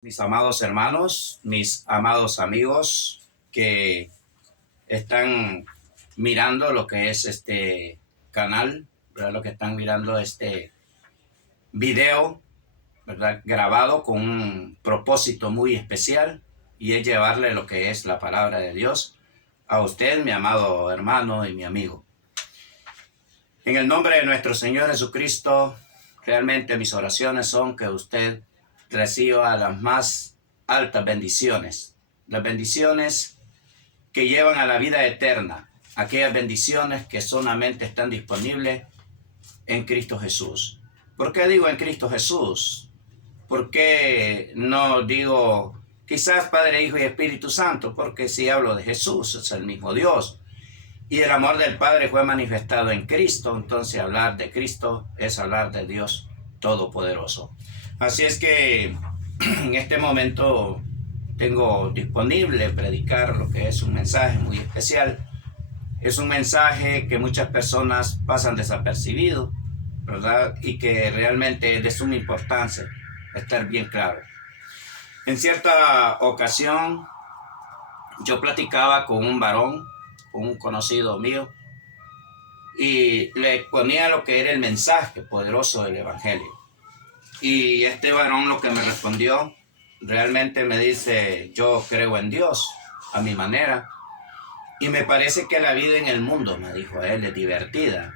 Mis amados hermanos, mis amados amigos que están mirando lo que es este canal, ¿verdad? Lo que están mirando este video, ¿verdad? Grabado con un propósito muy especial, y es llevarle lo que es la palabra de Dios a usted, mi amado hermano y mi amigo. En el nombre de nuestro Señor Jesucristo, realmente mis oraciones son que usted reciba las más altas bendiciones, las bendiciones que llevan a la vida eterna, aquellas bendiciones que solamente están disponibles en Cristo Jesús. ¿Por qué digo en Cristo Jesús? ¿Por qué no digo quizás Padre, Hijo y Espíritu Santo? Porque si hablo de Jesús, es el mismo Dios. Y el amor del Padre fue manifestado en Cristo, entonces hablar de Cristo es hablar de Dios Todopoderoso. Así es que en este momento tengo disponible predicar lo que es un mensaje muy especial. Es un mensaje que muchas personas pasan desapercibido, ¿verdad? Y que realmente es de suma importancia estar bien claro. En cierta ocasión yo platicaba con un varón, con un conocido mío, y le exponía lo que era el mensaje poderoso del Evangelio. Y este varón lo que me respondió, realmente me dice: yo creo en Dios a mi manera, y me parece que la vida en el mundo, me dijo él, es divertida.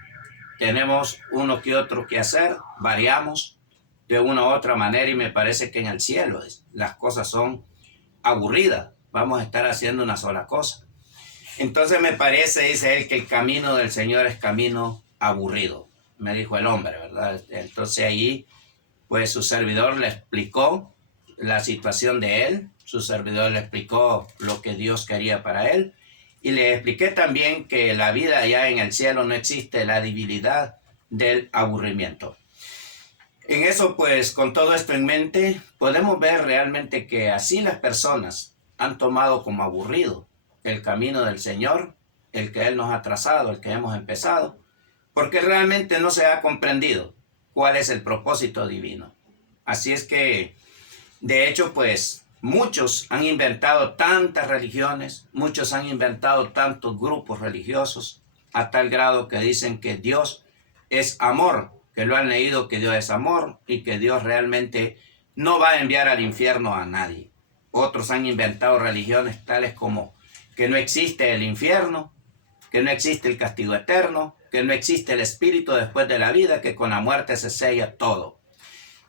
Tenemos uno que otro que hacer, variamos de una u otra manera, y me parece que en el cielo las cosas son aburridas, vamos a estar haciendo una sola cosa. Entonces me parece, dice él, que el camino del Señor es camino aburrido, me dijo el hombre, ¿verdad? Entonces ahí, pues su servidor le explicó la situación de él, su servidor le explicó lo que Dios quería para él, y le expliqué también que la vida allá en el cielo no existe la debilidad del aburrimiento. En eso, pues, con todo esto en mente, podemos ver realmente que así las personas han tomado como aburrido el camino del Señor, el que Él nos ha trazado, el que hemos empezado, porque realmente no se ha comprendido cuál es el propósito divino. Así es que, de hecho, pues, muchos han inventado tantas religiones, muchos han inventado tantos grupos religiosos, a tal grado que dicen que Dios es amor, que lo han leído, que Dios es amor y que Dios realmente no va a enviar al infierno a nadie. Otros han inventado religiones tales como que no existe el infierno, que no existe el castigo eterno, que no existe el espíritu después de la vida, que con la muerte se sella todo,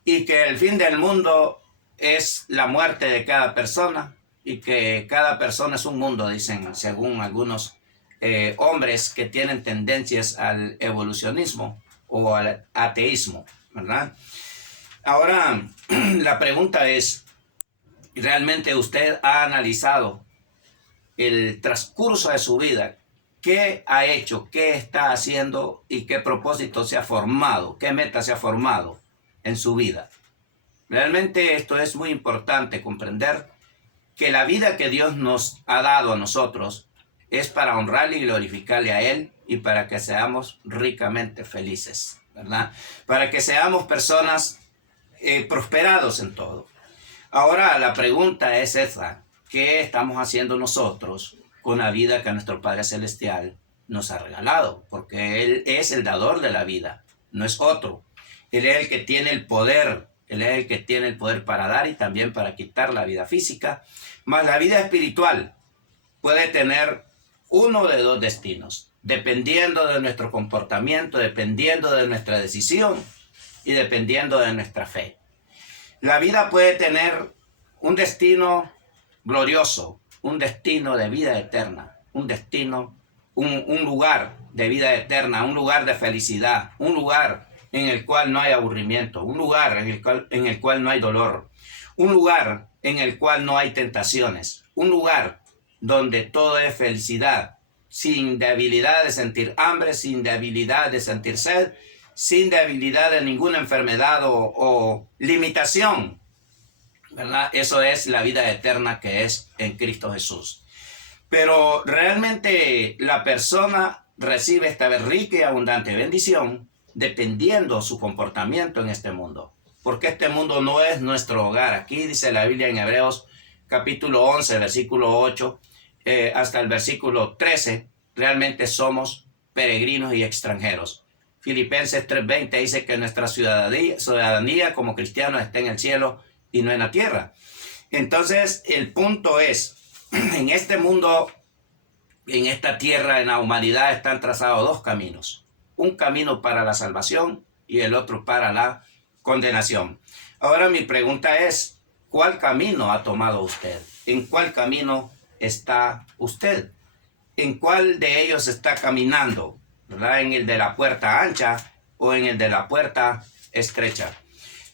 y que el fin del mundo es la muerte de cada persona, y que cada persona es un mundo, dicen, según algunos hombres que tienen tendencias al evolucionismo o al ateísmo, ¿verdad? Ahora, la pregunta es, ¿realmente usted ha analizado el transcurso de su vida? ¿Qué ha hecho? ¿Qué está haciendo? ¿Y qué propósito se ha formado? ¿Qué meta se ha formado en su vida? Realmente esto es muy importante comprender, que la vida que Dios nos ha dado a nosotros es para honrarle y glorificarle a Él, y para que seamos ricamente felices, ¿verdad? Para que seamos personas prosperados en todo. Ahora la pregunta es esa: ¿qué estamos haciendo nosotros con la vida que nuestro Padre Celestial nos ha regalado? Porque Él es el dador de la vida, no es otro. Él es el que tiene el poder, Él es el que tiene el poder para dar y también para quitar la vida física. Mas la vida espiritual puede tener uno de dos destinos, dependiendo de nuestro comportamiento, dependiendo de nuestra decisión y dependiendo de nuestra fe. La vida puede tener un destino glorioso, un destino de vida eterna, un destino, un lugar de vida eterna, un lugar de felicidad, un lugar en el cual no hay aburrimiento, un lugar en el cual no hay dolor, un lugar en el cual no hay tentaciones, un lugar donde todo es felicidad, sin debilidad de sentir hambre, sin debilidad de sentir sed, sin debilidad de ninguna enfermedad o limitación, ¿verdad? Eso es la vida eterna que es en Cristo Jesús. Pero realmente la persona recibe esta rica y abundante bendición dependiendo su comportamiento en este mundo. porque este mundo no es nuestro hogar. Aquí dice la Biblia en Hebreos capítulo 11, versículo 8, hasta el versículo 13, realmente somos peregrinos y extranjeros. Filipenses 3:20 dice que nuestra ciudadanía como cristianos está en el cielo y no en la tierra. Entonces, el punto es, en este mundo, en esta tierra, en la humanidad, están trazados dos caminos. Un camino para la salvación y el otro para la condenación. Ahora mi pregunta es, ¿cuál camino ha tomado usted? ¿En cuál camino está usted? ¿En cuál de ellos está caminando? ¿Verdad? ¿En el de la puerta ancha o en el de la puerta estrecha?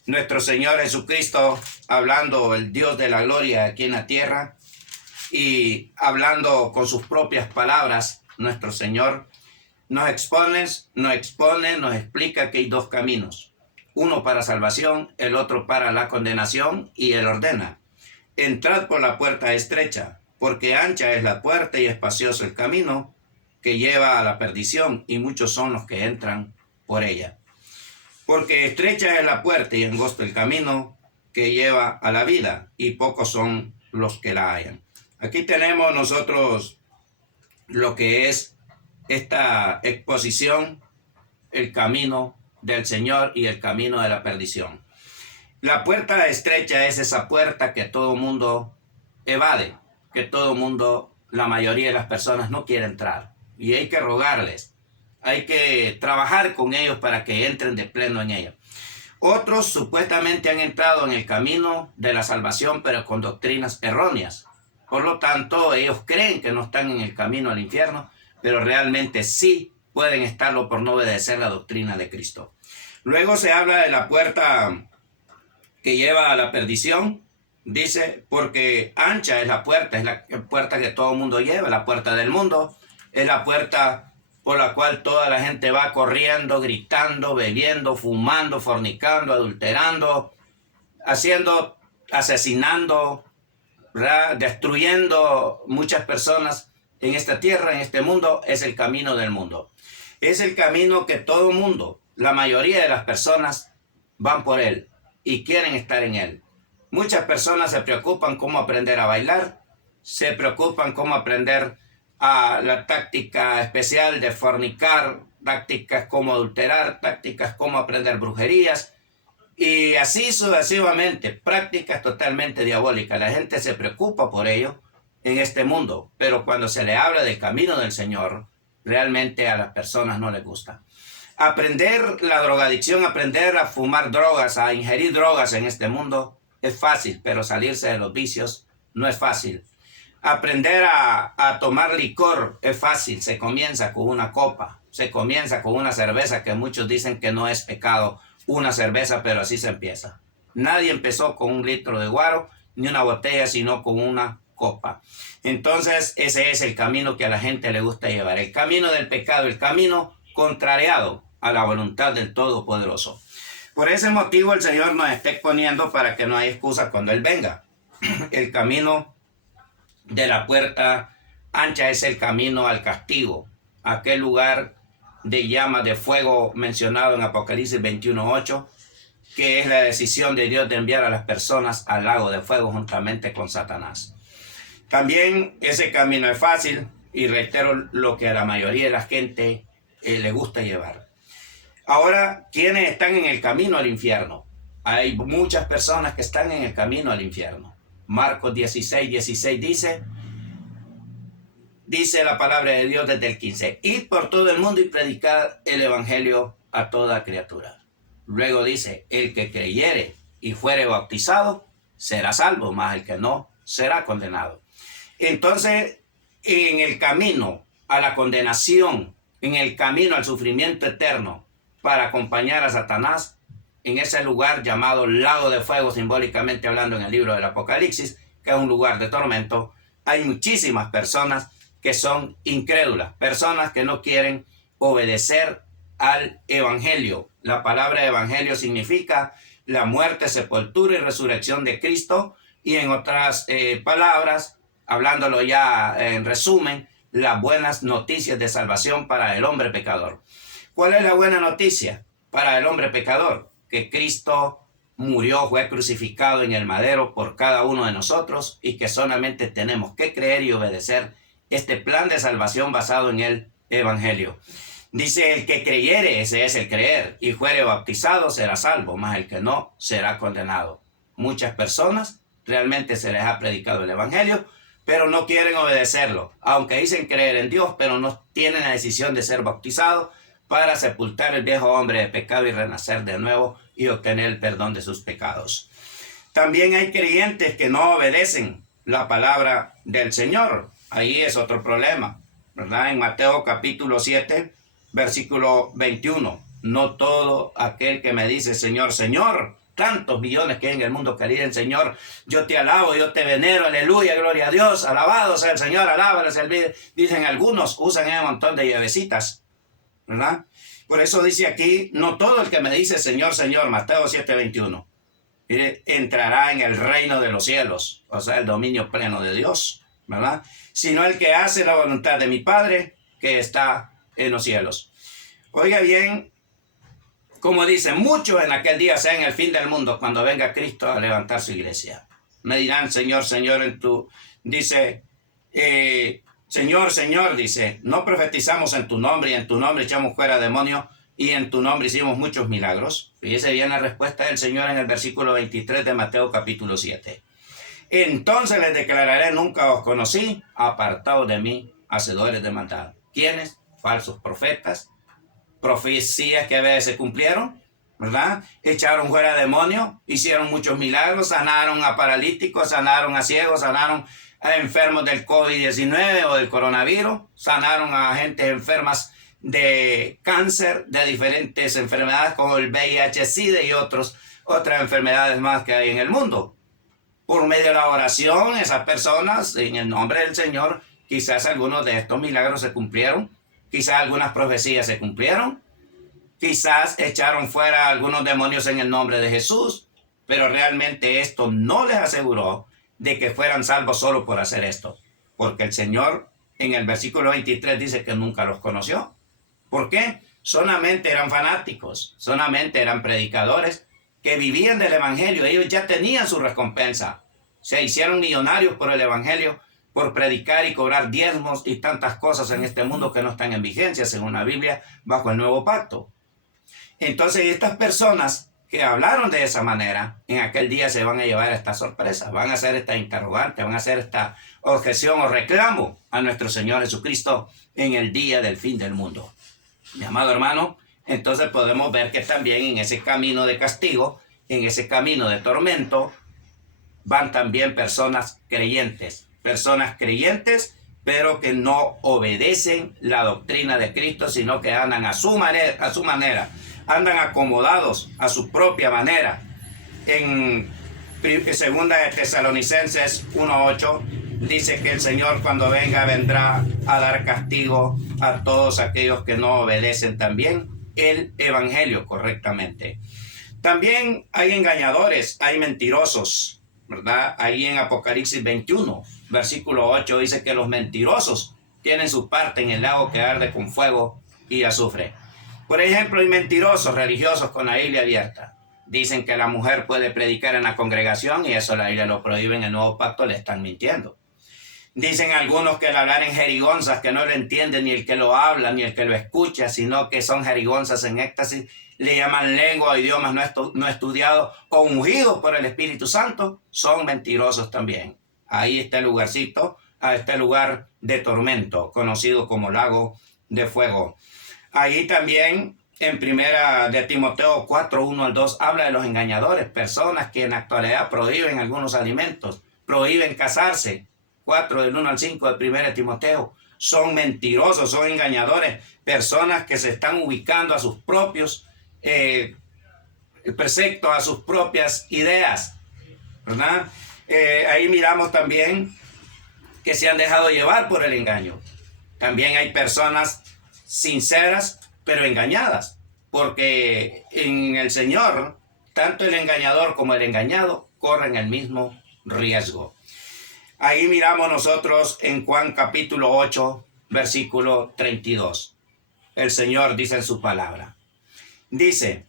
Nuestro Señor Jesucristo, hablando, el Dios de la gloria aquí en la tierra, y hablando con sus propias palabras, nuestro Señor nos explica que hay dos caminos. Uno para salvación, el otro para la condenación, y Él ordena: entrad por la puerta estrecha, porque ancha es la puerta y espacioso el camino que lleva a la perdición, y muchos son los que entran por ella. Porque estrecha es la puerta y angosto el camino que lleva a la vida, y pocos son los que la hallan. Aquí tenemos nosotros lo que es esta exposición, el camino del Señor y el camino de la perdición. La puerta estrecha es esa puerta que todo mundo evade, que todo mundo, la mayoría de las personas no quiere entrar. Y hay que rogarles, hay que trabajar con ellos para que entren de pleno en ella. Otros supuestamente han entrado en el camino de la salvación, pero con doctrinas erróneas. Por lo tanto, ellos creen que no están en el camino al infierno, pero realmente sí pueden estarlo por no obedecer la doctrina de Cristo. Luego se habla de la puerta que lleva a la perdición. Dice, porque ancha es la puerta que todo mundo lleva, la puerta del mundo, es la puerta por la cual toda la gente va corriendo, gritando, bebiendo, fumando, fornicando, adulterando, asesinando, ¿verdad? Destruyendo muchas personas en esta tierra, en este mundo. Es el camino del mundo. Es el camino que todo mundo, la mayoría de las personas van por él y quieren estar en él. Muchas personas se preocupan cómo aprender a bailar, se preocupan cómo aprender a la táctica especial de fornicar, tácticas como adulterar, tácticas como aprender brujerías, y así sucesivamente, prácticas totalmente diabólicas. La gente se preocupa por ello en este mundo, pero cuando se le habla del camino del Señor, realmente a las personas no les gusta. Aprender la drogadicción, aprender a fumar drogas, a ingerir drogas en este mundo es fácil, pero salirse de los vicios no es fácil. Aprender a tomar licor es fácil, se comienza con una copa, se comienza con una cerveza, que muchos dicen que no es pecado una cerveza, pero así se empieza. Nadie empezó con 1 litro de guaro ni una botella, sino con una copa. Entonces ese es el camino que a la gente le gusta llevar, el camino del pecado, el camino contrariado a la voluntad del Todopoderoso. Por ese motivo el Señor nos está exponiendo para que no haya excusa cuando Él venga. El camino de la puerta ancha es el camino al castigo, aquel lugar de llamas de fuego mencionado en Apocalipsis 21:8, que es la decisión de Dios de enviar a las personas al lago de fuego juntamente con Satanás. También ese camino es fácil, y reitero lo que a la mayoría de la gente le gusta llevar. Ahora, ¿quiénes están en el camino al infierno? Hay muchas personas que están en el camino al infierno. Marcos 16:16 dice la palabra de Dios desde el 15: id por todo el mundo y predicad el evangelio a toda criatura. Luego dice: el que creyere y fuere bautizado será salvo, mas el que no será condenado. Entonces, en el camino a la condenación, en el camino al sufrimiento eterno, para acompañar a Satanás, en ese lugar llamado lago de fuego, simbólicamente hablando en el libro del Apocalipsis, que es un lugar de tormento, hay muchísimas personas que son incrédulas, personas que no quieren obedecer al evangelio. La palabra evangelio significa la muerte, sepultura y resurrección de Cristo, y en otras palabras, hablándolo ya en resumen, las buenas noticias de salvación para el hombre pecador. ¿Cuál es la buena noticia para el hombre pecador? Que Cristo murió, fue crucificado en el madero por cada uno de nosotros y que solamente tenemos que creer y obedecer este plan de salvación basado en el Evangelio. Dice, el que creyere, ese es el creer, y fuere bautizado será salvo, mas el que no será condenado. Muchas personas realmente se les ha predicado el Evangelio, pero no quieren obedecerlo, aunque dicen creer en Dios, pero no tienen la decisión de ser bautizados para sepultar el viejo hombre de pecado y renacer de nuevo y obtener el perdón de sus pecados. También hay creyentes que no obedecen la palabra del Señor. Ahí es otro problema, ¿verdad? En Mateo capítulo 7, versículo 21. No todo aquel que me dice Señor, Señor, tantos millones que hay en el mundo que digan Señor, yo te alabo, yo te venero, aleluya, gloria a Dios, alabado sea el Señor, alábalo sea el Señor. Dicen algunos, usan un montón de llavecitas, ¿verdad? Por eso dice aquí, no todo el que me dice Señor, Señor, Mateo 7, 21, entrará en el reino de los cielos, o sea, el dominio pleno de Dios, ¿verdad? Sino el que hace la voluntad de mi Padre que está en los cielos. Oiga bien, como dice, muchos en aquel día sea en el fin del mundo, cuando venga Cristo a levantar su iglesia. Me dirán, Señor, Señor, dice, Señor, Señor, dice, no profetizamos en tu nombre y en tu nombre echamos fuera demonios y en tu nombre hicimos muchos milagros. Fíjese bien la respuesta del Señor en el versículo 23 de Mateo capítulo 7. Entonces les declararé, nunca os conocí, apartados de mí, hacedores de maldad. ¿Quiénes? Falsos profetas, profecías que a veces se cumplieron, ¿verdad? Echaron fuera demonios, hicieron muchos milagros, sanaron a paralíticos, sanaron a ciegos, sanaron a enfermos del COVID-19 o del coronavirus, sanaron a gente enfermas de cáncer, de diferentes enfermedades como el VIH-Sida y otras enfermedades más que hay en el mundo. Por medio de la oración, esas personas, en el nombre del Señor, quizás algunos de estos milagros se cumplieron, quizás algunas profecías se cumplieron, quizás echaron fuera algunos demonios en el nombre de Jesús, pero realmente esto no les aseguró de que fueran salvos solo por hacer esto, porque el Señor en el versículo 23 dice que nunca los conoció. ¿Por qué? Solamente eran fanáticos, solamente eran predicadores que vivían del Evangelio. Ellos ya tenían su recompensa. Se hicieron millonarios por el Evangelio, por predicar y cobrar diezmos y tantas cosas en este mundo que no están en vigencia, según la Biblia, bajo el nuevo pacto. Entonces, estas personas que hablaron de esa manera, en aquel día se van a llevar esta sorpresa, van a hacer esta interrogante, van a hacer esta objeción o reclamo a nuestro Señor Jesucristo en el día del fin del mundo. Mi amado hermano, entonces podemos ver que también en ese camino de castigo, en ese camino de tormento, van también personas creyentes, pero que no obedecen la doctrina de Cristo, sino que andan a su manera, andan acomodados a su propia manera. En 2 de Tesalonicenses 1:8 dice que el Señor cuando venga vendrá a dar castigo a todos aquellos que no obedecen también el Evangelio correctamente. También hay engañadores, hay mentirosos, ¿verdad? Ahí en Apocalipsis 21, versículo 8 dice que los mentirosos tienen su parte en el lago que arde con fuego y azufre. Por ejemplo, hay mentirosos religiosos con la Biblia abierta. Dicen que la mujer puede predicar en la congregación y eso la Biblia lo prohíbe en el nuevo pacto, le están mintiendo. Dicen algunos que el hablar en jerigonzas, que no lo entiende ni el que lo habla ni el que lo escucha, sino que son jerigonzas en éxtasis, le llaman lengua o idiomas no estudiados o ungidos por el Espíritu Santo, son mentirosos también. Ahí está el lugarcito, este lugar de tormento, conocido como lago de fuego. Ahí también, en primera de Timoteo 4, 1 al 2, habla de los engañadores, personas que en la actualidad prohíben algunos alimentos, prohíben casarse. 4 del 1 al 5 de primera de Timoteo, son mentirosos, son engañadores, personas que se están ubicando a sus propios preceptos, a sus propias ideas, ¿verdad? Ahí miramos también que se han dejado llevar por el engaño. También hay personas sinceras, pero engañadas, porque en el Señor, tanto el engañador como el engañado corren el mismo riesgo. Ahí miramos nosotros en Juan capítulo 8, versículo 32. El Señor dice en su palabra. Dice,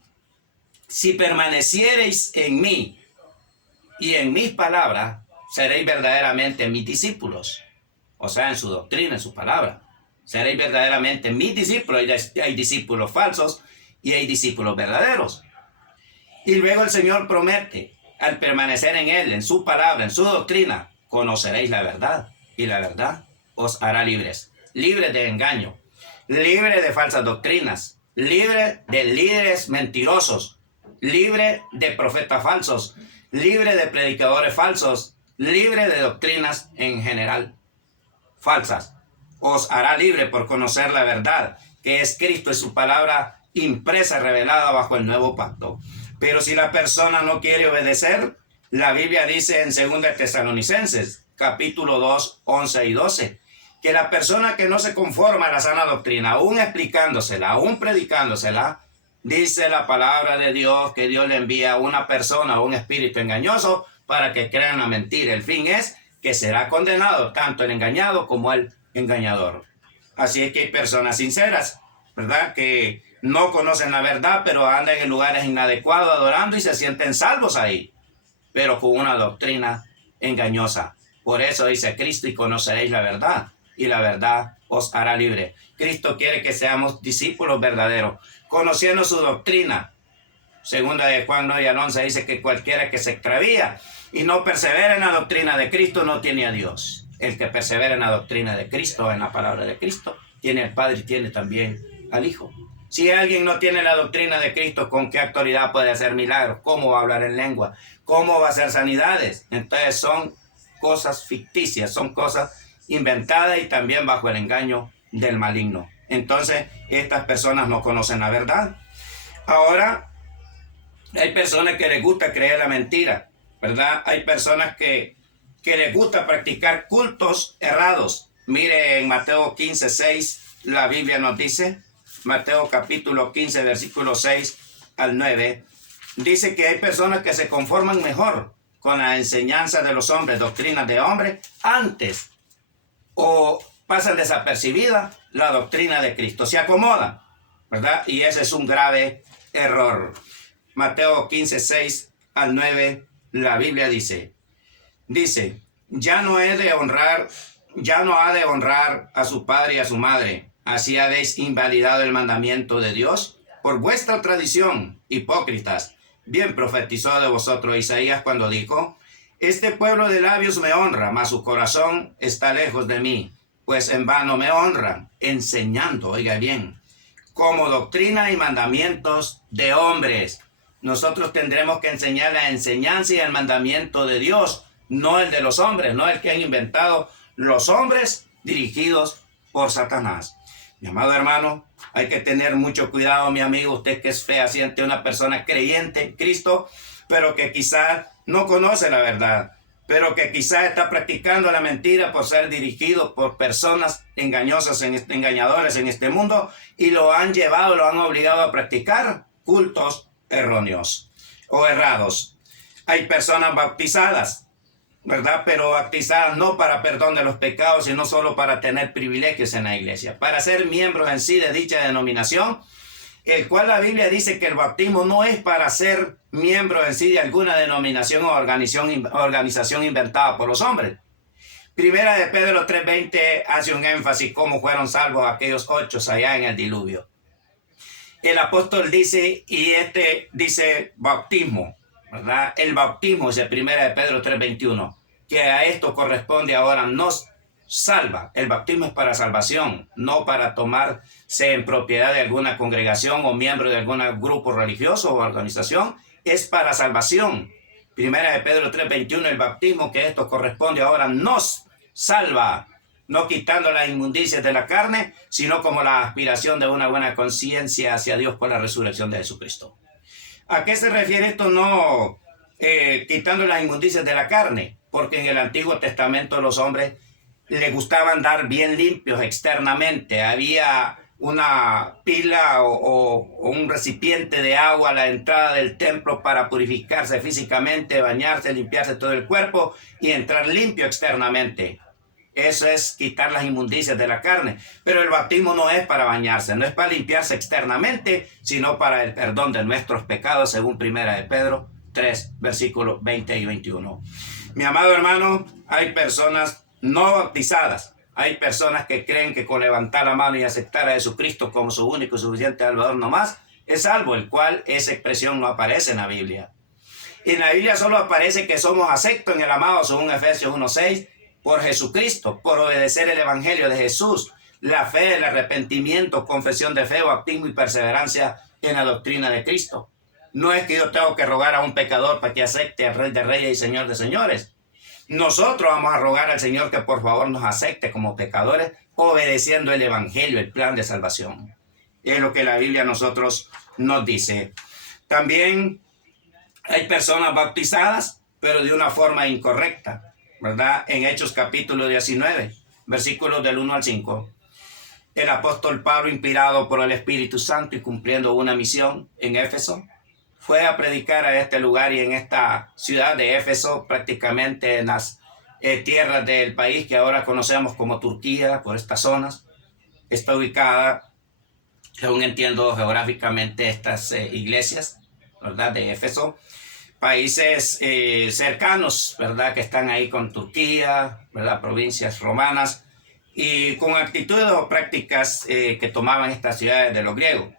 Si permaneciereis en mí y en mis palabras, seréis verdaderamente mis discípulos. O sea, en su doctrina, en su palabra. Seréis verdaderamente mis discípulos. Hay discípulos falsos y hay discípulos verdaderos. Y luego el Señor promete, al permanecer en Él, en su palabra, en su doctrina, conoceréis la verdad. Y la verdad os hará libres. Libres de engaño. Libres de falsas doctrinas. Libres de líderes mentirosos. Libres de profetas falsos. Libres de predicadores falsos. Libres de doctrinas en general falsas. Os hará libre por conocer la verdad, que es Cristo y su palabra impresa, revelada bajo el nuevo pacto. Pero si la persona no quiere obedecer, la Biblia dice en 2 Tesalonicenses, capítulo 2, 11 y 12, que la persona que no se conforma a la sana doctrina, aún explicándosela, aún predicándosela, dice la palabra de Dios que Dios le envía a una persona, a un espíritu engañoso, para que crean la mentira. El fin es que será condenado tanto el engañado como el engañador. Así es que hay personas sinceras, ¿verdad?, que no conocen la verdad, pero andan en lugares inadecuados adorando y se sienten salvos ahí, pero con una doctrina engañosa. Por eso dice Cristo, y conoceréis la verdad, y la verdad os hará libre. Cristo quiere que seamos discípulos verdaderos, conociendo su doctrina. Segunda de Juan 9 al 11 dice que cualquiera que se extravía y no persevera en la doctrina de Cristo no tiene a Dios. El que persevera en la doctrina de Cristo, en la palabra de Cristo, tiene al Padre y tiene también al Hijo. Si alguien no tiene la doctrina de Cristo, ¿con qué autoridad puede hacer milagros? ¿Cómo va a hablar en lengua? ¿Cómo va a hacer sanidades? Entonces son cosas ficticias, son cosas inventadas y también bajo el engaño del maligno. Entonces estas personas no conocen la verdad. Ahora, hay personas que les gusta creer la mentira, ¿verdad? Hay personas que les gusta practicar cultos errados. Mire, en Mateo 15, 6, la Biblia nos dice, Mateo capítulo 15, versículo 6 al 9, dice que hay personas que se conforman mejor con la enseñanza de los hombres, doctrinas de hombres, antes, o pasan desapercibida la doctrina de Cristo, se acomodan, ¿verdad? Y ese es un grave error. Mateo 15, 6 al 9, la Biblia dice, ya no ha de honrar a su padre y a su madre. Así habéis invalidado el mandamiento de Dios por vuestra tradición, hipócritas. Bien profetizó de vosotros Isaías cuando dijo, este pueblo de labios me honra, mas su corazón está lejos de mí, pues en vano me honran, enseñando, oiga bien, como doctrina y mandamientos de hombres. Nosotros tendremos que enseñar la enseñanza y el mandamiento de Dios, no el de los hombres, no el que han inventado los hombres dirigidos por Satanás. Mi amado hermano, hay que tener mucho cuidado, mi amigo, usted que es fehaciente, una persona creyente en Cristo, pero que quizás no conoce la verdad, pero que quizás está practicando la mentira por ser dirigido por personas engañosas, engañadoras en este mundo, y lo han llevado, lo han obligado a practicar cultos erróneos o errados. Hay personas bautizadas, ¿verdad? Pero bautizadas no para perdón de los pecados, sino solo para tener privilegios en la iglesia, para ser miembros en sí de dicha denominación, el cual la Biblia dice que el bautismo no es para ser miembro en sí de alguna denominación o organización inventada por los hombres. Primera de Pedro 3:20 hace un énfasis cómo fueron salvos aquellos 8 allá en el diluvio. El apóstol dice, y dice bautismo, ¿verdad? El bautismo es de Primera de Pedro 3:21, que a esto corresponde ahora, nos salva. El bautismo es para salvación, no para tomarse en propiedad de alguna congregación o miembro de algún grupo religioso o organización, es para salvación. Primera de Pedro 3:21, el bautismo, que esto corresponde ahora, nos salva, no quitando las inmundicias de la carne, sino como la aspiración de una buena conciencia hacia Dios por la resurrección de Jesucristo. ¿A qué se refiere esto? No quitando las inmundicias de la carne, porque en el Antiguo Testamento los hombres les gustaba andar bien limpios externamente. Había una pila o un recipiente de agua a la entrada del templo para purificarse físicamente, bañarse, limpiarse todo el cuerpo y entrar limpio externamente. Eso es quitar las inmundicias de la carne. Pero el bautismo no es para bañarse, no es para limpiarse externamente, sino para el perdón de nuestros pecados, según 1 de Pedro 3, versículos 20 y 21. Mi amado hermano, hay personas no bautizadas. Hay personas que creen que con levantar la mano y aceptar a Jesucristo como su único y suficiente Salvador nomás es salvo, el cual esa expresión no aparece en la Biblia. Y en la Biblia solo aparece que somos aceptos en el amado, según Efesios 1:6, por Jesucristo, por obedecer el Evangelio de Jesús, la fe, el arrepentimiento, confesión de fe, bautismo y perseverancia en la doctrina de Cristo. No es que yo tengo que rogar a un pecador para que acepte al Rey de Reyes y Señor de Señores. Nosotros vamos a rogar al Señor que por favor nos acepte como pecadores, obedeciendo el Evangelio, el plan de salvación. Es lo que la Biblia a nosotros nos dice. También hay personas bautizadas, pero de una forma incorrecta, ¿verdad? En Hechos capítulo 19, versículos del 1 al 5. El apóstol Pablo, inspirado por el Espíritu Santo y cumpliendo una misión en Éfeso, fue a predicar a este lugar y en esta ciudad de Éfeso, prácticamente en las tierras del país que ahora conocemos como Turquía, por estas zonas. Está ubicada, según entiendo geográficamente, estas iglesias, ¿verdad?, de Éfeso. Países cercanos, ¿verdad?, que están ahí con Turquía, ¿verdad?, provincias romanas, y con actitudes o prácticas que tomaban estas ciudades de los griegos.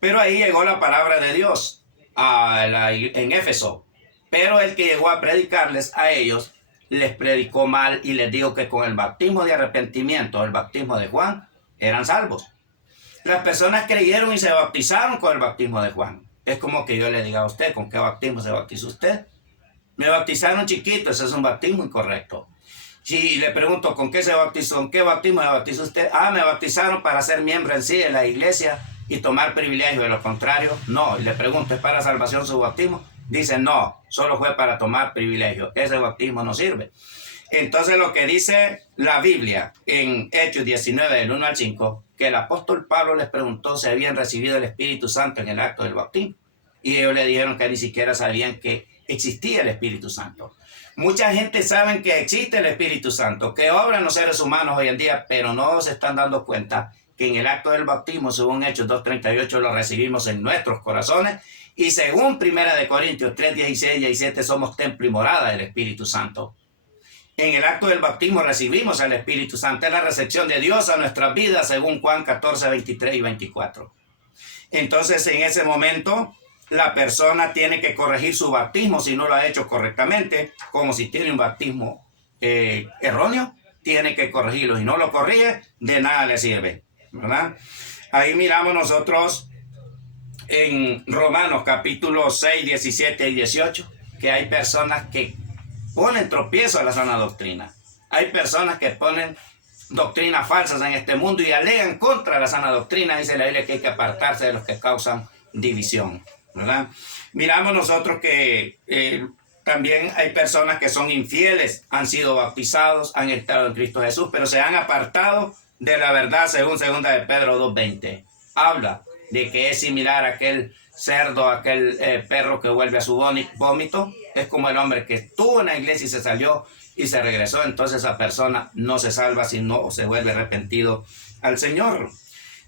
Pero ahí llegó la palabra de Dios en Éfeso. Pero el que llegó a predicarles a ellos, les predicó mal y les dijo que con el bautismo de arrepentimiento, el bautismo de Juan, eran salvos. Las personas creyeron y se bautizaron con el bautismo de Juan. Es como que yo le diga a usted, ¿con qué bautismo se bautizó usted? Me bautizaron chiquito, ese es un bautismo incorrecto. Si le pregunto, ¿con qué se bautizó? ¿Con qué bautismo se bautizó usted? Me bautizaron para ser miembro en sí de la iglesia y tomar privilegios. De lo contrario, no. Y le pregunto, ¿es para salvación su bautismo? Dice, no, solo fue para tomar privilegios. Ese bautismo no sirve. Entonces lo que dice la Biblia en Hechos 19, del 1 al 5, que el apóstol Pablo les preguntó si habían recibido el Espíritu Santo en el acto del bautismo. Y ellos le dijeron que ni siquiera sabían que existía el Espíritu Santo. Mucha gente sabe que existe el Espíritu Santo, que obran los seres humanos hoy en día, pero no se están dando cuenta que en el acto del bautismo, según Hechos 2:38, lo recibimos en nuestros corazones. Y según 1 Corintios 3:16 y 17, somos templo y morada del Espíritu Santo. En el acto del bautismo recibimos al Espíritu Santo, es la recepción de Dios a nuestras vidas, según Juan 14, 23 y 24. Entonces, en ese momento, la persona tiene que corregir su bautismo si no lo ha hecho correctamente, como si tiene un bautismo erróneo, tiene que corregirlo. Si no lo corrige, de nada le sirve, ¿verdad? Ahí miramos nosotros en Romanos capítulo 6, 17 y 18, que hay personas que ponen tropiezo a la sana doctrina. Hay personas que ponen doctrinas falsas en este mundo y alegan contra la sana doctrina. Dice la Biblia que hay que apartarse de los que causan división, ¿verdad? Miramos nosotros que también hay personas que son infieles, han sido bautizados, han estado en Cristo Jesús, pero se han apartado de la verdad, según 2 de Pedro 2:20. Habla de que es similar a aquel cerdo, aquel perro que vuelve a su vómito. Es como el hombre que estuvo en la iglesia y se salió y se regresó. Entonces esa persona no se salva si no se vuelve arrepentido al Señor.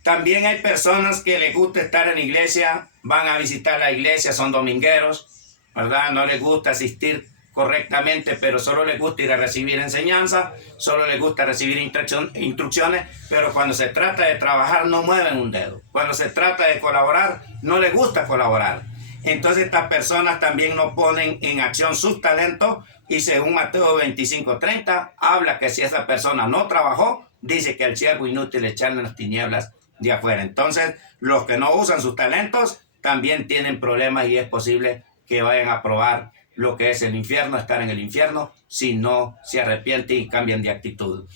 También hay personas que les gusta estar en la iglesia, van a visitar la iglesia, son domingueros, ¿verdad? No les gusta asistir correctamente, pero solo les gusta ir a recibir enseñanza, solo les gusta recibir instrucciones, pero cuando se trata de trabajar no mueven un dedo. Cuando se trata de colaborar, no les gusta colaborar. Entonces estas personas también no ponen en acción sus talentos y según Mateo 25:30 habla que si esa persona no trabajó, dice que el siervo inútil echarle en las tinieblas de afuera. Entonces los que no usan sus talentos también tienen problemas y es posible que vayan a probar lo que es el infierno, estar en el infierno, si no se arrepienten y cambian de actitud.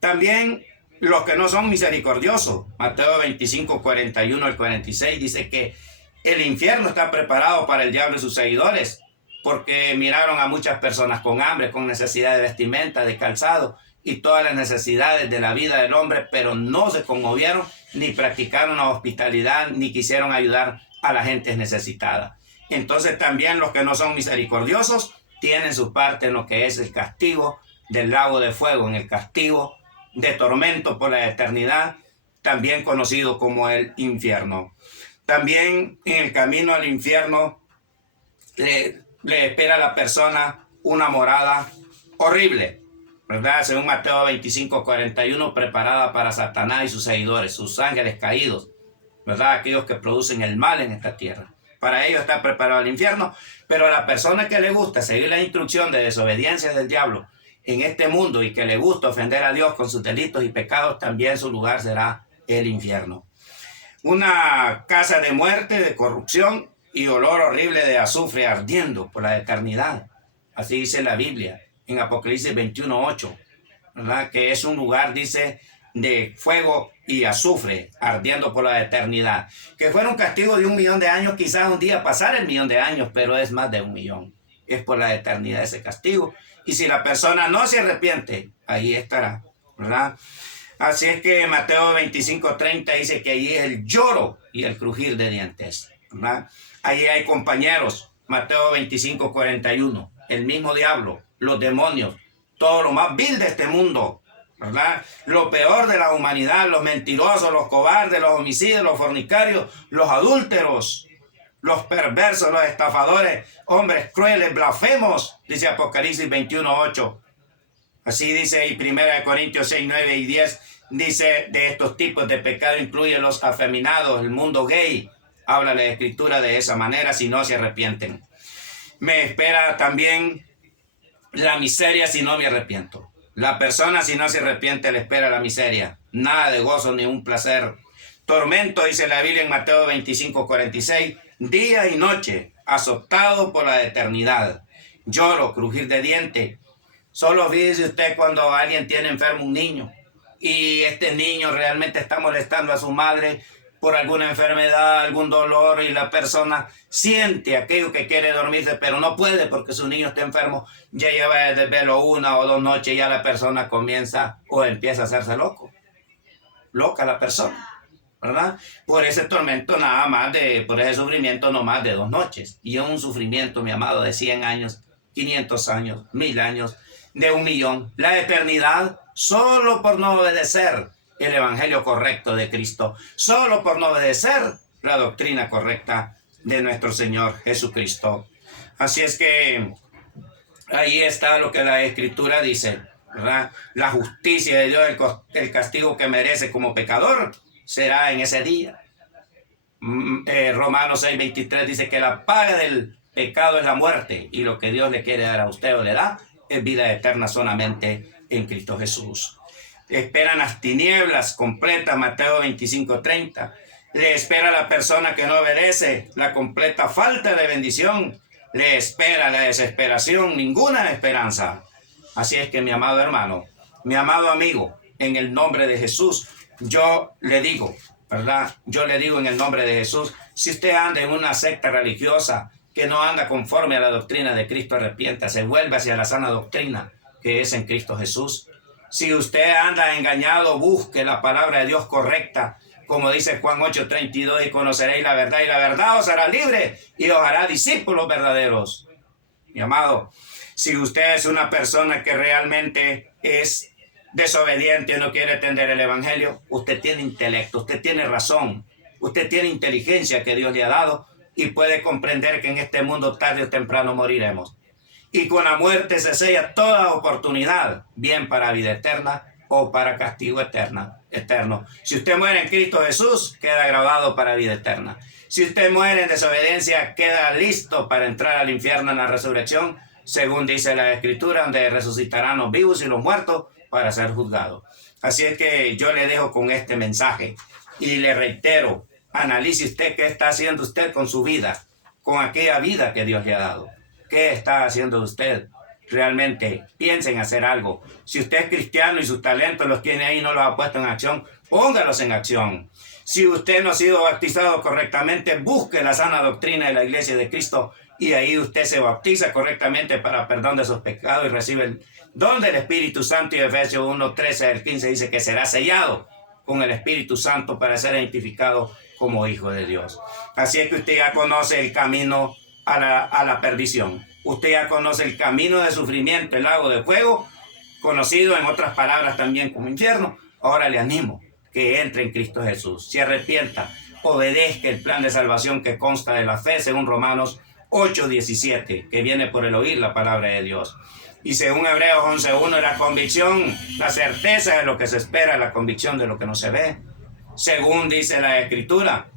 También los que no son misericordiosos, Mateo 25, 41 al 46, dice que el infierno está preparado para el diablo y sus seguidores, porque miraron a muchas personas con hambre, con necesidad de vestimenta, de calzado y todas las necesidades de la vida del hombre, pero no se conmovieron, ni practicaron la hospitalidad, ni quisieron ayudar a la gente necesitada. Entonces también los que no son misericordiosos tienen su parte en lo que es el castigo del lago de fuego, en el castigo de tormento por la eternidad, también conocido como el infierno. También en el camino al infierno le espera a la persona una morada horrible, ¿verdad? Según Mateo 25:41, preparada para Satanás y sus seguidores, sus ángeles caídos, ¿verdad? Aquellos que producen el mal en esta tierra. Para ellos está preparado el infierno, pero a la persona que le gusta seguir la instrucción de desobediencia del diablo en este mundo y que le gusta ofender a Dios con sus delitos y pecados, también su lugar será el infierno. Una casa de muerte, de corrupción y olor horrible de azufre ardiendo por la eternidad. Así dice la Biblia en Apocalipsis 21:8, ¿verdad? Que es un lugar, dice, de fuego y azufre ardiendo por la eternidad. Que fuera un castigo de 1.000.000 de años, quizás un día pasar el 1.000.000 de años, pero es más de 1.000.000. Es por la eternidad ese castigo. Y si la persona no se arrepiente, ahí estará, ¿verdad? Así es que Mateo 25:30 dice que allí es el lloro y el crujir de dientes, ¿verdad? Allí hay compañeros, Mateo 25:41, el mismo diablo, los demonios, todo lo más vil de este mundo, ¿verdad? Lo peor de la humanidad, los mentirosos, los cobardes, los homicidios, los fornicarios, los adúlteros, los perversos, los estafadores, hombres crueles, blasfemos, dice Apocalipsis 21:8. Así dice, y 1 Corintios 6:9 y 10, dice de estos tipos de pecado incluye los afeminados, el mundo gay. Habla la Escritura de esa manera si no se arrepienten. Me espera también la miseria si no me arrepiento. La persona si no se arrepiente le espera la miseria. Nada de gozo ni un placer. Tormento, dice la Biblia en Mateo 25:46, día y noche, azotado por la eternidad. Lloro, crujir de dientes. Solo fíjese usted cuando alguien tiene enfermo un niño y este niño realmente está molestando a su madre por alguna enfermedad, algún dolor, y la persona siente aquello que quiere dormirse, pero no puede porque su niño está enfermo. Ya lleva de velo 1 o 2 noches y ya la persona comienza o empieza a hacerse loca la persona, ¿verdad? Por ese tormento nada más, por ese sufrimiento no más de 2 noches. Y es un sufrimiento, mi amado, de 100 años, 500 años, 1000 años, de 1.000.000. La eternidad solo por no obedecer el evangelio correcto de Cristo, solo por no obedecer la doctrina correcta de nuestro Señor Jesucristo. Así es que ahí está lo que la Escritura dice, ¿verdad? La justicia de Dios, el castigo que merece como pecador, será en ese día. Romanos 6:23 dice que la paga del pecado es la muerte, y lo que Dios le quiere dar a usted o le da es vida eterna solamente en Cristo Jesús. Esperan las tinieblas completas, Mateo 25:30. Le espera a la persona que no obedece la completa falta de bendición. Le espera la desesperación, ninguna esperanza. Así es que, mi amado hermano, mi amado amigo, en el nombre de Jesús, yo le digo, ¿verdad? Yo le digo en el nombre de Jesús, si usted anda en una secta religiosa que no anda conforme a la doctrina de Cristo, arrepiéntase, vuelva hacia la sana doctrina que es en Cristo Jesús. Si usted anda engañado, busque la palabra de Dios correcta, como dice Juan 8:32, y conoceréis la verdad, y la verdad os hará libre y os hará discípulos verdaderos. Mi amado, si usted es una persona que realmente es desobediente y no quiere entender el evangelio, usted tiene intelecto, usted tiene razón, usted tiene inteligencia que Dios le ha dado y puede comprender que en este mundo tarde o temprano moriremos. Y con la muerte se sella toda oportunidad, bien para vida eterna o para castigo eterno. Si usted muere en Cristo Jesús, queda grabado para vida eterna. Si usted muere en desobediencia, queda listo para entrar al infierno en la resurrección, según dice la Escritura, donde resucitarán los vivos y los muertos para ser juzgados. Así es que yo le dejo con este mensaje y le reitero, analice usted qué está haciendo usted con su vida, con aquella vida que Dios le ha dado. ¿Qué está haciendo usted? Realmente piensa en hacer algo. Si usted es cristiano y sus talentos los tiene ahí y no los ha puesto en acción, póngalos en acción. Si usted no ha sido bautizado correctamente, busque la sana doctrina de la Iglesia de Cristo y ahí usted se bautiza correctamente para perdón de sus pecados y recibe el don del Espíritu Santo. Y Efesios 1:13 al 15 dice que será sellado con el Espíritu Santo para ser identificado como hijo de Dios. Así es que usted ya conoce el camino a la perdición. Usted ya conoce el camino de sufrimiento, el lago de fuego, conocido en otras palabras también como infierno. Ahora le animo que entre en Cristo Jesús, se arrepienta, obedezca el plan de salvación que consta de la fe, según Romanos 8:17, que viene por el oír la palabra de Dios. Y según Hebreos 11:1, la convicción, la certeza de lo que se espera, la convicción de lo que no se ve. Según dice la Escritura,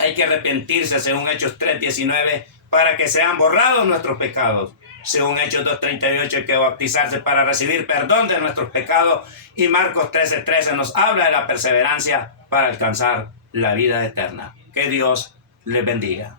hay que arrepentirse, según Hechos 3:19, para que sean borrados nuestros pecados. Según Hechos 2:38, hay que bautizarse para recibir perdón de nuestros pecados. Y Marcos 13:13 nos habla de la perseverancia para alcanzar la vida eterna. Que Dios les bendiga.